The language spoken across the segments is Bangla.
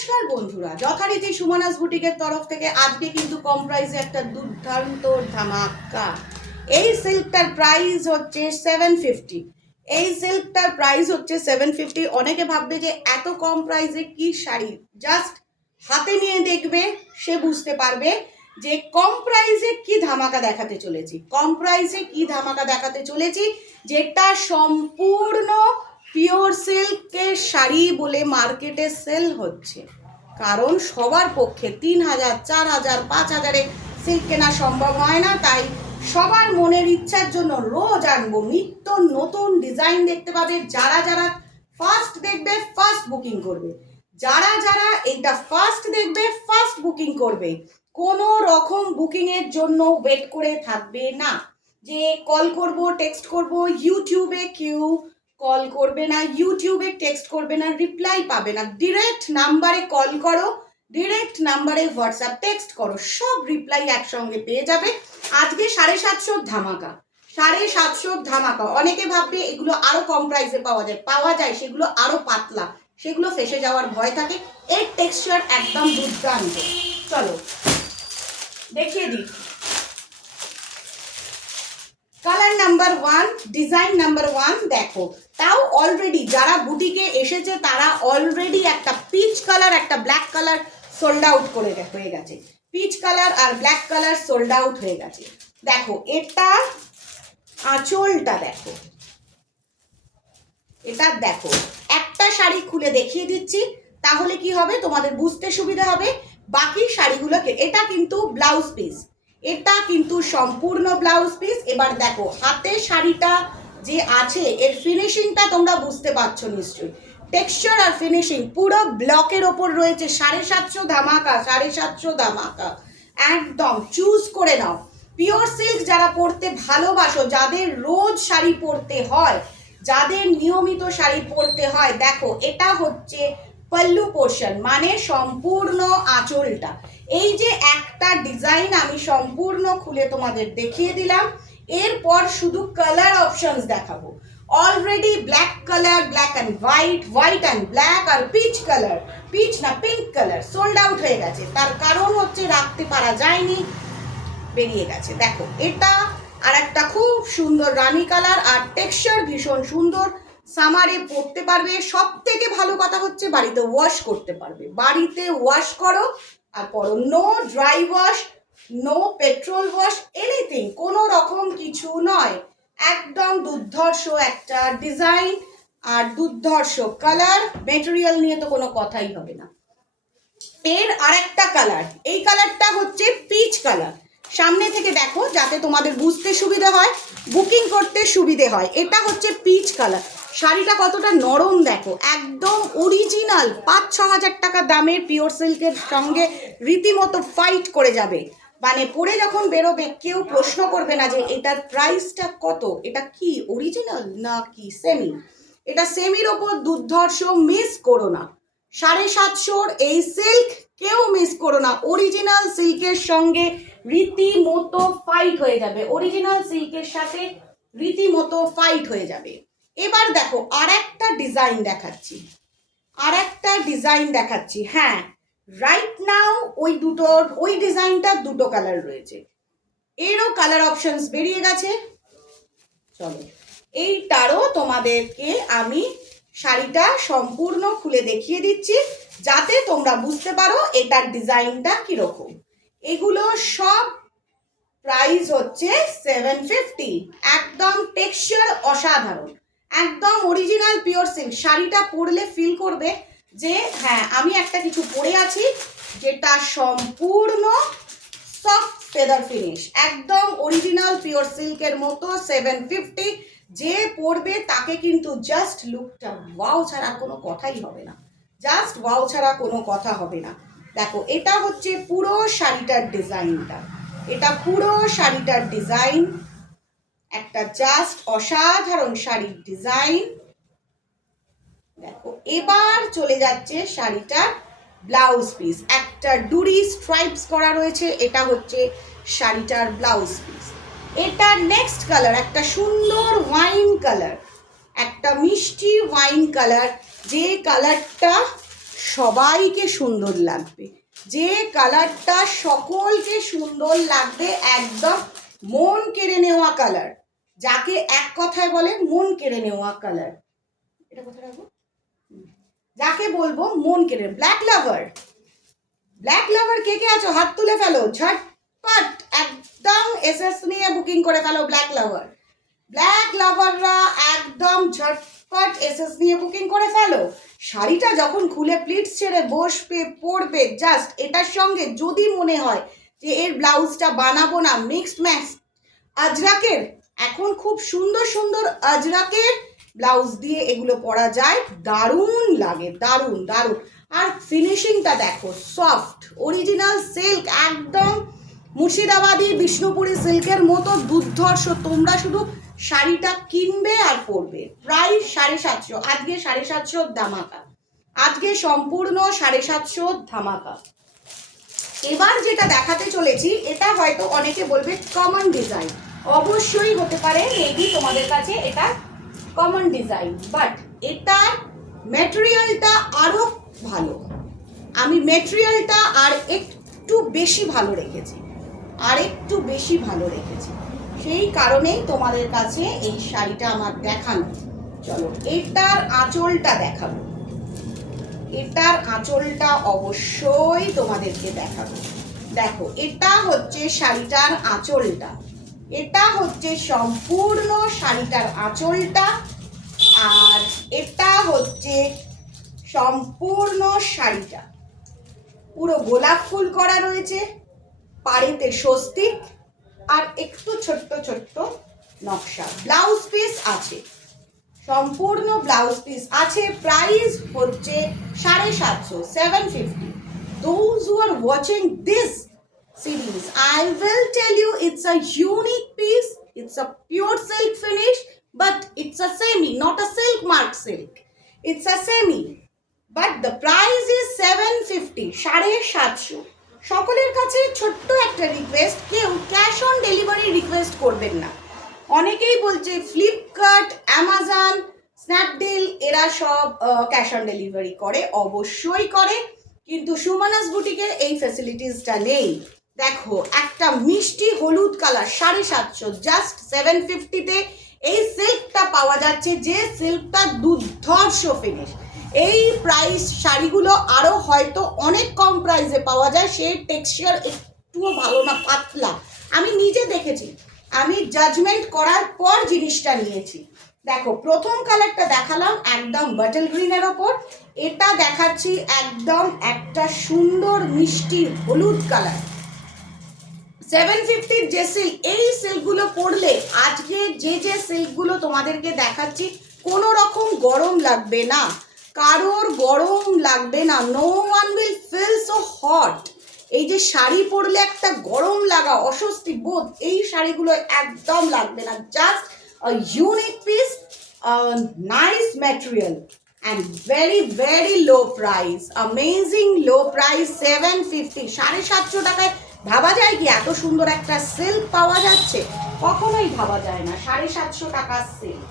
নমস্কার বন্ধুরা, যথারীতি সুমনাস বুটিকের তরফ থেকে আজকে কিন্তু কম প্রাইসে একটা দুর্দান্ত ধামাকা। এই সিল্কটার প্রাইস হচ্ছে 750। এই সিল্কটার প্রাইস হচ্ছে 750। অনেকে ভাববে যে এত কম প্রাইসে কি শাড়ি, জাস্ট হাতে নিয়ে দেখবে সে বুঝতে পারবে যে কম প্রাইসে কি ধামাকা দেখাতে চলেছি। কম প্রাইসে কি ধামাকা দেখাতে চলেছি, যেটা সম্পূর্ণ পিওর সিল্কের শাড়ি বলে মার্কেটে সেল হচ্ছে। কারণ সবার পক্ষে 3000, 4000, 5000-এ সিল্ক কেনা সম্ভব হয় না। তাই সবার মনের ইচ্ছার জন্য রোজ আনবো নিত্য নতুন ডিজাইন দেখতে পাবে। যারা যারা ফার্স্ট দেখবে ফার্স্ট বুকিং করবে, যারা যারা এইটা ফার্স্ট দেখবে ফার্স্ট বুকিং করবে। কোনো রকম বুকিংয়ের জন্য ওয়েট করে থাকবে না, যে কল করব টেক্সট করব। ইউটিউবে কেউ কল করবে না, ইউটিউবে টেক্সট করবে না, রিপ্লাই পাবে না। ডিরেক্ট নাম্বারে কল করো, ডিরেক্ট নাম্বারে হোয়াটসঅ্যাপ টেক্সট করো, সব রিপ্লাই একসঙ্গে পেয়ে যাবে। আজকে 750 ধামাকা, 750 ধামাকা। অনেকে ভাববে এগুলো আরো কম প্রাইসে পাওয়া যায়, সেগুলো আরো পাতলা, সেগুলো ফেসে যাওয়ার ভয় থাকে। এর টেক্সচার একদম দুর্দান্ত। চলো দেখিয়ে দিই। কালার নাম্বার 1, ডিজাইন নাম্বার 1 দেখো। তাও অলরেডি যারা বুটিকে এসেছে তারা অলরেডি একটা পিচ কালার, একটা ব্ল্যাক কালার সোল্ড আউট হয়ে গেছে। পিচ কালার আর ব্ল্যাক কালার সোল্ড আউট হয়ে গেছে। দেখো এটা আঁচলটা, দেখো এটা দেখো। একটা শাড়ি খুলে দেখিয়ে দিচ্ছি, তাহলে কি হবে তোমাদের বুঝতে সুবিধা হবে বাকি শাড়িগুলোকে। এটা কিন্তু ব্লাউজ পিস, এটা কিন্তু সম্পূর্ণ ব্লাউজ পিস। এবার দেখো হাতের শাড়িটা যে আছে এর ফিনিশিংটা তোমরা বুঝতে পারছো নিশ্চয়ই। টেক্সচার আর ফিনিশিং পুরো ব্লকের ওপর রয়েছে। 750 ধামাকা, 750 ধামাকা। একদম চুজ করে নাও। পিওর সিল্ক যারা পরতে ভালোবাসো, যাদের রোজ শাড়ি পরতে হয়, যাদের নিয়মিত শাড়ি পরতে হয়, দেখো এটা হচ্ছে পল্লু পোর্শন, মানে সম্পূর্ণ আঁচলটা। এই যে একটা ডিজাইন আমি সম্পূর্ণ খুলে তোমাদের দেখিয়ে দিলাম, এরপর শুধু কালার অপশনস দেখাবো। Already black colour, black and white, white and black আর পিচ কালার, পিচ না পিঙ্ক কালার সোল্ড আউট হয়ে গেছে। তার কারণ হচ্ছে রাখতে পারা যায়নি, বেরিয়ে গেছে। দেখো এটা আর একটা খুব সুন্দর রানী কালার, আর টেক্সচার ভীষণ সুন্দর। সামারে পরতে পারবে। সব থেকে ভালো কথা হচ্ছে বাড়িতে ওয়াশ করতে পারবে। বাড়িতে ওয়াশ করো আর পরো। No dry wash, no petrol wash, anything, কোনো রকম কিছু নয়। একদম দুর্ধর্ষ একটা ডিজাইন আর দুর্ধর্ষ কালার। মেটেরিয়াল নিয়ে তো কোনো কথাই হবে না। এর আরেকটা কালার, এই কালারটা হচ্ছে পিচ কালার। সামনে থেকে দেখো যাতে তোমাদের বুঝতে সুবিধা হয়, বুকিং করতে সুবিধে হয়। এটা হচ্ছে পিচ কালার। শাড়িটা কতটা নরম দেখো, একদম অরিজিনাল। 5-6 হাজার টাকা দামের পিওর সিল্কের সঙ্গে রীতিমতো ফাইট করে যাবে। মানে পরে যখন বেরোবে কেউ প্রশ্ন করবে না যে এটার প্রাইসটা কত, এটা কি অরিজিনাল না কি সেমি। এটা সেমির ওপর দুর্ধর্ষ, মিস করো না। 750 এই সিল্ক কেউ মিস করো না। অরিজিনাল সিল্কের সঙ্গে রীতিমতো ফাইট হয়ে যাবে, অরিজিনাল সিল্কের সাথে রীতিমতো ফাইট হয়ে যাবে। এবার দেখো আর একটা ডিজাইন দেখাচ্ছি, আর একটা ডিজাইন দেখাচ্ছি। হ্যাঁ, রাইট নাও ওই ডিজাইনটার দুটো কালার রয়েছে, এরও কালার অপশনস বেরিয়ে গেছে। চলো এইটারও তোমাদেরকে আমি শাড়িটা সম্পূর্ণ খুলে দেখিয়ে দিচ্ছি, যাতে তোমরা বুঝতে পারো এটার ডিজাইনটা কিরকম। এগুলো সব প্রাইস হচ্ছে 750। একদম টেক্সচার অসাধারণ, একদম অরিজিনাল পিওর সিল্ক। শাড়িটা পরলে ফিল করবে যে হ্যাঁ আমি একটা কিছু পরে আছি, যেটা সম্পূর্ণ সফট ফেদার ফিনিশ, একদম অরিজিনাল পিওর সিল্কের মতো। 750। যে পরবে তাকে কিন্তু জাস্ট লুকটা ওয়াও ছাড়া কোনো কথাই হবে না, জাস্ট ওয়াও ছাড়া কোনো কথা হবে না। দেখো এটা হচ্ছে পুরো শাড়িটার ডিজাইনটা, এটা পুরো শাড়িটার ডিজাইন, একটা জাস্ট অসাধারণ শাড়ির ডিজাইন। দেখো এবার চলে যাচ্ছে শাড়িটার ব্লাউজ পিস। একটা ডুরি স্ট্রাইপস করা রয়েছে, এটা হচ্ছে শাড়িটার ব্লাউজ পিস। এটা নেক্সট কালার, একটা সুন্দর ওয়াইন কালার, একটা মিষ্টি ওয়াইন কালার, যে কালারটা সবাইকে সুন্দর লাগবে, যে কালারটা সকলকে সুন্দর লাগবে, একদম মন কেড়ে নেওয়া কালার, যাকে এক কথায় বলে মন কেড়ে নেওয়া কালার। এটা কোথায় রাখবো, যাকে বলবো মন কেড়ে। ব্ল্যাক লাভার, ব্ল্যাক লাভার কে কে আছো হাত তুলে ফেলো ঝটপট, একদম এসএস নিয়ে বুকিং করে ফেলো ব্ল্যাক লাভার। ব্ল্যাক লাভাররা একদম ঝটপট এসএস নিয়ে বুকিং করে ফেলো। শাড়িটা যখন খুলে প্লিটস ছেড়ে বসবে পরবে, জাস্ট এটার সঙ্গে যদি মনে হয় যে এর ব্লাউজটা বানাবো না, মিক্সড ম্যাচ আজরাকের, এখন খুব সুন্দর সুন্দর আজরাকের ব্লাউজ দিয়ে এগুলো পরা যায়, দারুণ লাগে, দারুণ দারুণ। আর ফিনিশিংটা দেখো, সফট অরিজিনাল সিল্ক, একদম মুর্শিদাবাদি বিষ্ণুপুরি সিল্কের মতো দুর্ধর্ষ। তোমরা শুধু শাড়িটা কিনবে আর পরবে। প্রাইস 750, আজকে 750 ধামাকা, আজকে সম্পূর্ণ 750 ধামাকা। এবার যেটা দেখাতে চলেছি, এটা হয়তো অনেকে বলবে কমন ডিজাইন, অবশ্যই হতে পারে মেবি তোমাদের কাছে এটা কমন ডিজাইন, বাট এটার ম্যাটেরিয়ালটা আরো ভালো। আমি ম্যাটেরিয়ালটা আর একটু বেশি ভালো রেখেছি, আর একটু বেশি ভালো রেখেছি, সেই কারণেই তোমাদের কাছে এই শাড়িটা আমার দেখানো। চলো এটার আঁচলটা দেখাবো, এটার আঁচলটা অবশ্যই তোমাদেরকে দেখাবো। দেখো এটা হচ্ছে শাড়িটার আঁচলটা, এটা হচ্ছে সম্পূর্ণ শাড়িটার আঁচলটা, আর এটা হচ্ছে সম্পূর্ণ শাড়িটা। পুরো গোলাপ ফুল করা রয়েছে, পাড়েতে স্বস্তিক, আর একটু ছোট্ট ছোট্ট নকশা। ব্লাউজ পিস আছে, সম্পূর্ণ ব্লাউজ পিস আছে। প্রাইস হচ্ছে 750, 750। Those who are watching this series, I will tell you it's a unique piece, it's a pure silk finish, but it's a semi, not a silk mark silk, it's a semi, but the price is 750, 750। সকলের কাছে ছোট্ট একটা রিকোয়েস্ট, কেউ ক্যাশ অন ডেলিভারি রিকোয়েস্ট করবেন না। অনেকেই বলছে ফ্লিপকার্ট, অ্যামাজন, স্ন্যাপডিল এরা সব ক্যাশ অন ডেলিভারি করে, অবশ্যই করে, কিন্তু সুমনাস বুটিকে এই ফ্যাসিলিটিসটা নেই। দেখো একটা মিষ্টি হলুদ কালার, 750, জাস্ট 750-তে এই সিল্কটা পাওয়া যাচ্ছে, যে সিল্কটা দুর্ধর্ষ ফিনিশ। এই প্রাইস শাড়িগুলো আরও হয়তো অনেক কম প্রাইসে পাওয়া যায়, সেই টেক্সচার একটুও ভালো না, পাতলা। আমি নিজে দেখেছি, আমি জাজমেন্ট করার পর জিনিসটা নিয়েছি। দেখো প্রথম কালারটা দেখালাম একদম বাটল গ্রিনের ওপর, এটা দেখাচ্ছি একদম একটা সুন্দর মিষ্টি হলুদ কালার। 750 যে সিল্ক, এই সিল্কগুলো পরলে আজকে যে যে সিল্কগুলো তোমাদেরকে দেখাচ্ছি কোনো রকম গরম লাগবে না, কারোর গরম লাগবে না, no one will feel so hot. এই যে শাড়ি পরলে একটা গরম লাগা, অস্বস্তি বোধ, এই শাড়িগুলো একদম লাগবে না। Just a unique piece, a nice material and very very low price, amazing low price, 750, 750 টাকায় ভাবা যায় কি এত সুন্দর একটা সিল্ক পাওয়া যাচ্ছে? কখনোই ভাবা যায় না 750 টাকার সিল্ক।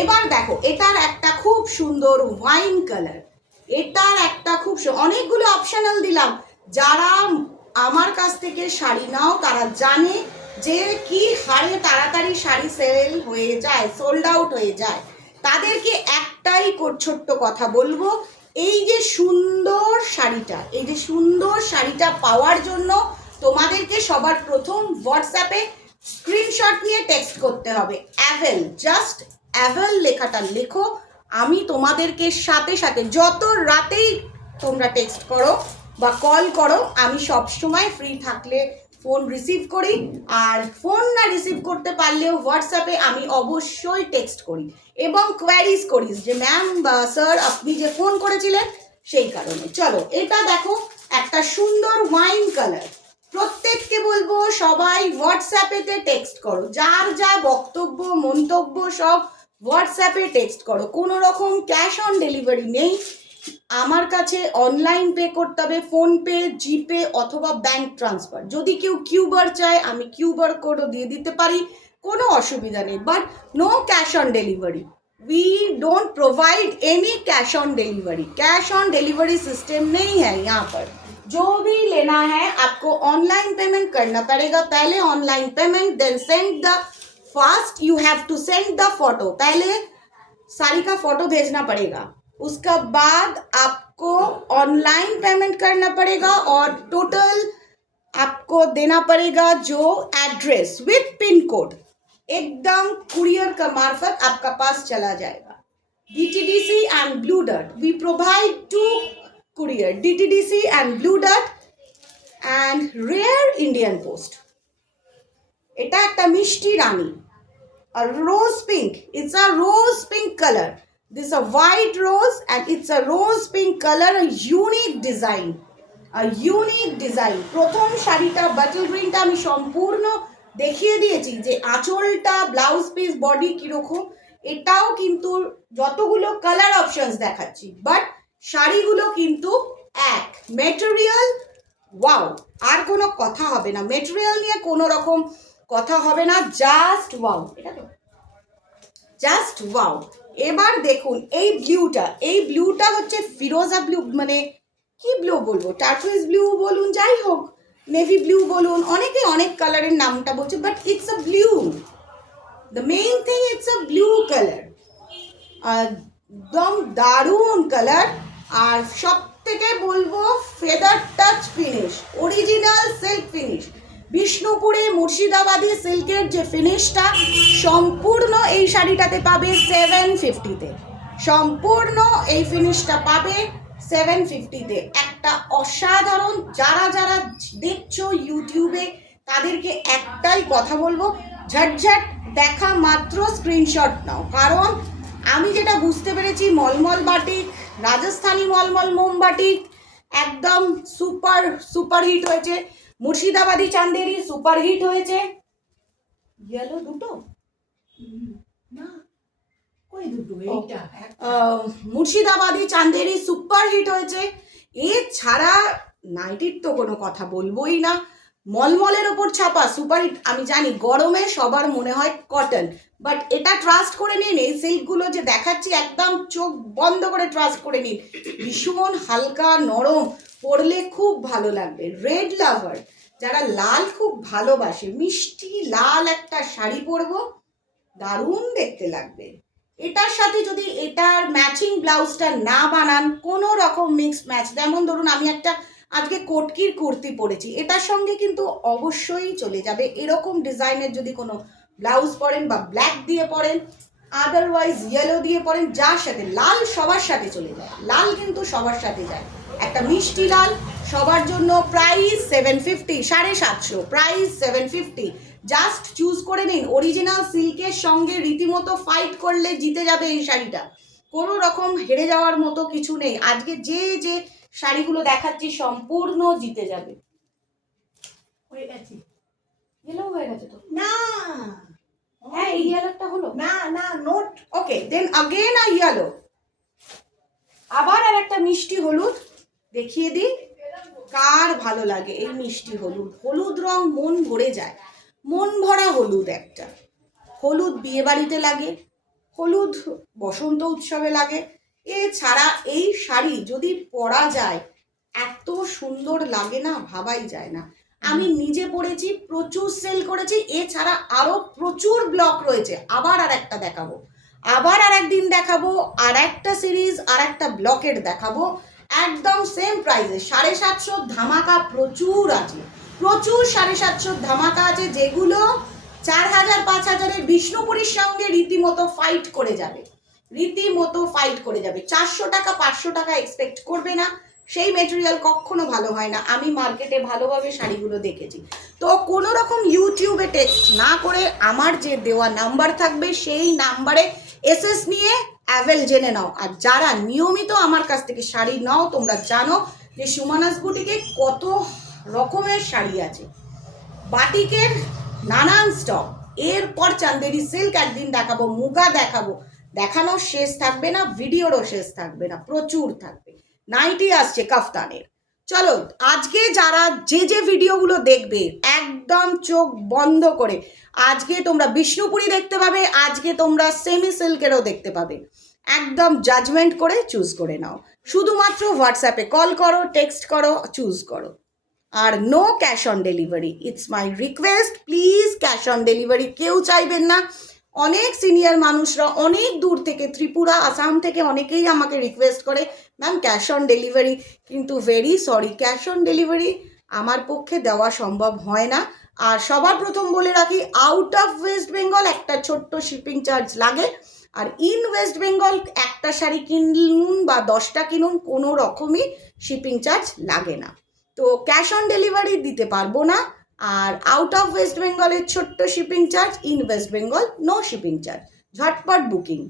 এবার দেখো এটার একটা খুব সুন্দর ওয়াইন কালার, এটার একটা খুব অনেকগুলো অপশনাল দিলাম। যারা আমার কাছ থেকে শাড়ি নাও তারা জানে যে কি হারে তাড়াতাড়ি শাড়ি সেল হয়ে যায়, সোল্ড আউট হয়ে যায়। তাদেরকে একটাই ছোট্ট কথা বলবো, এই যে সুন্দর শাড়িটা, এই যে সুন্দর শাড়িটা পাওয়ার জন্য তোমাদেরকে সবার প্রথম হোয়াটসঅ্যাপে স্ক্রিনশট নিয়ে টেক্সট করতে হবে অ্যাভেল, জাস্ট অ্যাভেল লেখাটা লেখো। আমি তোমাদেরকে সাথে সাথে যত রাতেই তোমরা টেক্সট করো বা কল করো, আমি সব সময় ফ্রি থাকলে ফোন রিসিভ করি, আর ফোন না রিসিভ করতে পারলেও হোয়াটসঅ্যাপে আমি অবশ্যই টেক্সট করি এবং কোয়ারিজ করি যে ম্যাম বা স্যার আপনি যে ফোন করেছিলেন সেই কারণে। চলো এটা দেখো একটা সুন্দর ওয়াইন কালার। প্রত্যেককে বলবো সবাই হোয়াটসঅ্যাপেতে টেক্সট করো, যার যা বক্তব্য মন্তব্য সব হোয়াটসঅ্যাপে টেক্সট করো, কোনো রকম ক্যাশ অন ডেলিভারি নেই। আমার কাছে অনলাইন পে করতে হবে, ফোনপে, জিপে অথবা ব্যাংক ট্রান্সফার। যদি কেউ কিউবার চায় আমি কিউবার কোডও দিয়ে দিতে পারি, কোনো অসুবিধা নেই, but no cash on delivery, we don't provide any cash on delivery, cash on delivery system नहीं है यहाँ पर। जो भी लेना है आपको ऑनलाइन पेमेंट करना पड़ेगा, पहले online payment, then send the fast, you have to send the photo, पहले साड़ी का फोटो भेजना पड़ेगा, उसका बाद आपको ऑनलाइन पेमेंट करना पड़ेगा और टोटल आपको देना पड़ेगा जो एड्रेस विथ पिन कोड, एकदम कुरियर का मार्फत आपका पास चला जाएगा। DTDC and Blue Dart, we provide 2 courier, DTDC and Blue Dart and rare Indian Post. এটা একটা মিষ্টি রানী, a rose pink, it's a rose pink color, this is a white rose and it's a rose pink color, a unique design, a unique design। প্রথম শাড়িটা বাটল গ্রিনটা আমি সম্পূর্ণ দেখিয়ে দিয়েছি যে আঁচলটা, ব্লাউজ পিস, বডি কিরকম, এটাও কিন্তু যতগুলো কালার অপশনস দেখাচ্ছি, বাট শাড়িগুলো কিন্তু এক, মেটেরিয়াল ওয়াও, আর কোনো কথা হবে না, মেটেরিয়াল নিয়ে কোনো রকম কথা হবে না, জাস্ট ওয়াও, এটা তো জাস্ট ওয়াও। এবার দেখুন এই ব্লুটা হচ্ছে ফিরোজা ব্লু, মানে কি ব্লু বলবো, টার্কুইজ ব্লু বলুন, যাই হোক, নেভি ব্লু বলুন, অনেকে অনেক কালারের নামটা বলছে, but it's a blue, the main thing it's a blue colour, একদম দারুণ কালার। আর সব থেকে বলবো feather touch finish, original silk finish, বিষ্ণুপুরে মুর্শিদাবাদী সিল্কের যে ফিনিশটা সম্পূর্ণ এই শাড়িটাতে পাবে 750-তে, সম্পূর্ণ এই ফিনিশটা পাবে 750-তে। একটা অসাধারণ, যারা যারা দেখছো ইউটিউবে তাদেরকে একটাই কথা বলবো, ঝটঝট দেখা মাত্র স্ক্রিনশট নাও, কারণ আমি যেটা বুঝতে পেরেছি মলমল বাটিক, রাজস্থানী মলমল মোমবাটিক একদম সুপার সুপার হিট হয়েছে, মুর্শিদাবাদী চান্দেরি সুপার হিট হয়েছে, ইয়েলো দুটো না কই দুটো, এইটা মুর্শিদাবাদী চান্দেরি সুপার হিট হয়েছে। এছাড়া নাইটির তো কোনো কথা বলবোই না, মলমলের ওপর ছাপা সুপার হিট। আমি জানি গরমে সবার মনে হয় কটন, বাট এটা ট্রাস্ট করে নিন, এই সিল্কগুলো যে দেখাচ্ছি একদম চোখ বন্ধ করে ট্রাস্ট করে নিন, ভীষণ হালকা নরম, পরলে খুব ভালো লাগবে। রেড লাভার, যারা লাল খুব ভালোবাসে, মিষ্টি লাল একটা শাড়ি পরবো, দারুণ দেখতে লাগবে। এটার সাথে যদি এটার ম্যাচিং ব্লাউজটা না বানান, কোনো রকম মিক্স ম্যাচ, যেমন ধরুন আমি একটা আজকে কটকির কুর্তি পরেছি, এটার সঙ্গে কিন্তু অবশ্যই চলে যাবে এরকম ডিজাইনের যদি কোনো ব্লাউজ পরেন বা ব্ল্যাক দিয়ে পরেন, আদারওয়াইজ ইয়েলো দিয়ে পরেন, যার সাথে লাল সবার সাথে চলে যায়, লাল কিন্তু সবার সাথে যায়, একটা মিষ্টি লাল সবার জন্য। প্রাইস 750, 750, প্রাইস 750, জাস্ট চুজ করে নিন। অরিজিনাল সিল্কের সঙ্গে রীতিমতো ফাইট করলে জিতে যাবে এই শাড়িটা, কোনো রকম হেরে যাওয়ার মতো কিছু নেই। আজকে যে যে শাড়িগুলো দেখাচ্ছি সম্পূর্ণ জিতে যাবে। হয়ে গেছে, ইয়েলো হয়ে গেছে তো না, হ্যাঁ এই ইয়েলোটা হলো না, না নোট, ওকে দেন अगेन আ ইয়েলো। আবার আর একটা মিষ্টি হলুদ দেখিয়ে দিই, কার ভালো লাগে এই মিষ্টি হলুদ, হলুদ রং মন ভরে যায়, মন ভরা হলুদ একটা, হলুদ বিয়ে বাড়িতে লাগে, হলুদ বসন্ত উৎসবে লাগে। এছাড়া এই শাড়ি যদি পরা যায় এত সুন্দর লাগে না, ভাবাই যায় না। আমি নিজে পরেছি, প্রচুর সেল করেছি, এছাড়া আরো প্রচুর ব্লক রয়েছে, আবার আর একটা দেখাবো, আবার আর একদিন দেখাবো, আর একটা সিরিজ আর একটা ব্লকের দেখাবো, একদম সেম প্রাইসে 750 ধামাকা প্রচুর আছে, প্রচুর 750 ধামাকা আছে, যেগুলো 4000 5000-এর বিষ্ণুপুরীর সঙ্গে রীতিমতো ফাইট করে যাবে, রীতিমতো ফাইট করে যাবে। 400 টাকা 500 টাকা এক্সপেক্ট করবে না, সেই মেটেরিয়াল কখনো ভালো হয় না। আমি মার্কেটে ভালোভাবে শাড়িগুলো দেখেছি। তো কোনো রকম ইউটিউবে টেক্সট না করে আমার যে দেওয়া নাম্বার থাকবে সেই নাম্বারে এসএস নিয়ে অ্যাভেল জেনে নাও। আর যারা নিয়মিত আমার কাছ থেকে শাড়ি নাও, তোমরা জানো যে সুমানাস বুটিকে কত রকমের শাড়ি আছে, বাটিকের নানান স্টক, এরপর চান্দেরি সিল্ক একদিন দেখাবো, মুগা দেখাবো, দেখানোর শেষ থাকবে না, ভিডিওরও শেষ থাকবে না, প্রচুর থাকবে। নাইটি আসছে কাফতানের, চলো আজকে যারা যে ভিডিওগুলো দেখবে একদম চোখ বন্ধ করে, আজকে তোমরা বিষ্ণুপুরি দেখতে পাবে, আজকে তোমরা সেমি সিল্কেরও দেখতে পাবে। একদম জাজমেন্ট করে চুজ করে নাও। শুধুমাত্র হোয়াটসঅ্যাপে কল করো, টেক্সট করো, চুজ করো। আর no cash on delivery, it's my request, please cash on delivery কেউ চাইবেন না। অনেক সিনিয়র মানুষরা অনেক দূর থেকে, ত্রিপুরা, আসাম থেকে অনেকেই আমাকে রিকোয়েস্ট করে ম্যাম ক্যাশ অন ডেলিভারি, কিন্তু very sorry, cash on delivery আমার পক্ষে দেওয়া সম্ভব হয় না। আর সবার প্রথম বলে রাখি, আউট অফ ওয়েস্ট বেঙ্গল একটা ছোট্ট শিপিং চার্জ লাগে, আর ইন ওয়েস্ট বেঙ্গল একটা শাড়ি কিনুন বা 10টা কিনুন, কোনো রকমই শিপিং চার্জ লাগে না। তো ক্যাশ অন ডেলিভারি দিতে পারবো না। আর আউট অফ ওয়েস্ট বেঙ্গলের ছোট্ট shipping charge, in West Bengal no shipping charge. ঝটপট বুকিং।